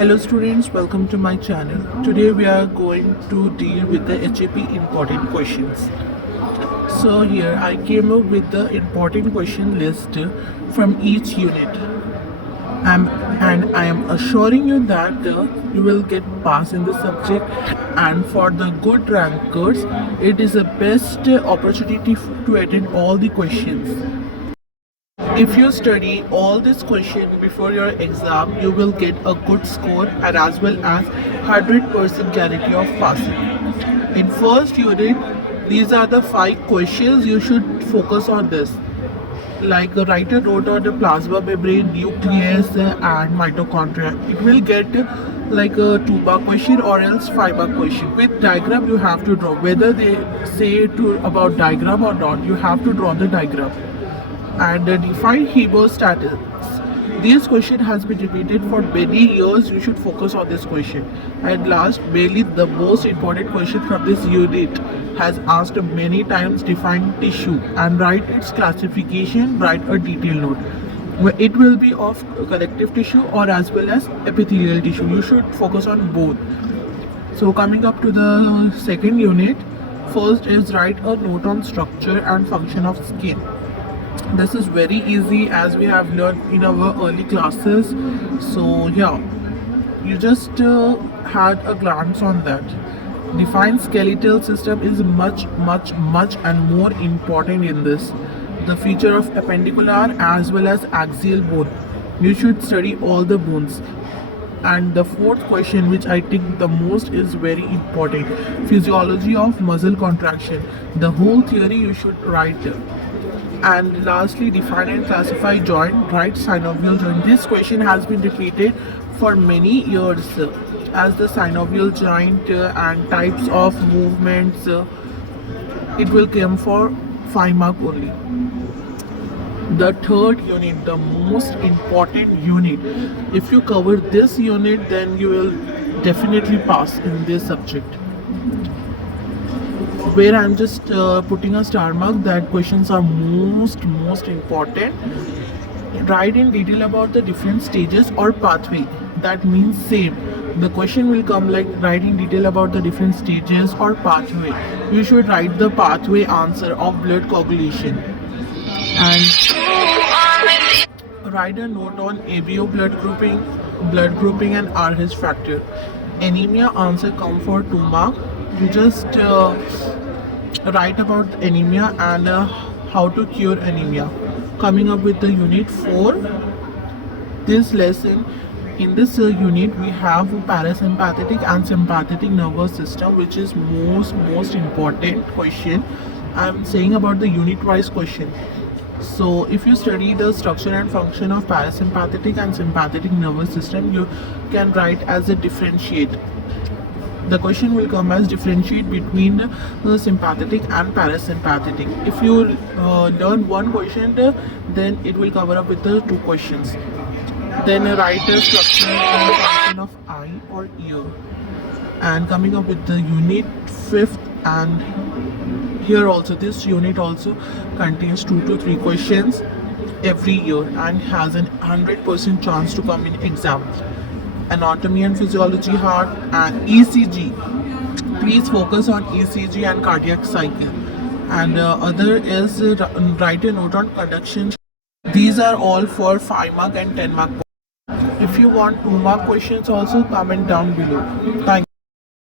Hello students, welcome to my channel. Today we are going to deal with the HAP important questions. So here I came up with the important question list from each unit. And I am assuring you that you will get pass in the subject, and for the good rankers it is the best opportunity to attend all the questions. If you study all this question before your exam, you will get a good score and as well as 100% guarantee of passing. In first unit, these are the 5 questions you should focus on this. Like the writer wrote on the plasma membrane, nucleus and mitochondria. It will get like a 2-mark question or else 5-mark question. With diagram you have to draw. Whether they say about diagram or not, you have to draw the diagram. And define hemostasis. This question has been repeated for many years. You should focus on this question. And last, mainly the most important question from this unit has asked many times: define tissue and write its classification. Write a detailed note. It will be of connective tissue or as well as epithelial tissue. You should focus on both. So coming up to the second unit, first is write a note on structure and function of skin. This is very easy as we have learned in our early classes. So yeah, you just had a glance on that. Define skeletal system is much and more important in this. The feature of appendicular as well as axial bone. You should study all the bones. And the fourth question, which I think the most, is very important: physiology of muscle contraction. The whole theory you should write. And lastly, define and classify joint. Write synovial joint. This question has been repeated for many years as the synovial joint and types of movements. It will come for 5-mark only. The third unit, the most important unit. If you cover this unit, then you will definitely pass in this subject. Where I'm just putting a star mark, that questions are most important. Write in detail about the different stages or pathway. That means same. The question will come like write in detail about the different stages or pathway. You should write the pathway answer of blood coagulation. And write a note on ABO blood grouping and RH factor. Anemia answer come for 2-mark. You just write about anemia and how to cure anemia. Coming up with the unit 4, this lesson. In this unit we have parasympathetic and sympathetic nervous system, which is most important question. I'm saying about the unit wise question. So if you study the structure and function of parasympathetic and sympathetic nervous system, you can write as a differentiate. The question will come as differentiate between the sympathetic and parasympathetic. If you learn one question, then it will cover up with the 2 questions. Then write a structure and function of eye or ear. And coming up with the unit 5th, and here also this unit also contains 2 to 3 questions every year and has an 100% chance to come in exam. Anatomy and physiology, heart and ECG. Please focus on ECG and cardiac cycle. And other is write a note on conduction. These are all for 5-mark and 10-mark. If you want 2-mark questions also, comment down below. Thank you.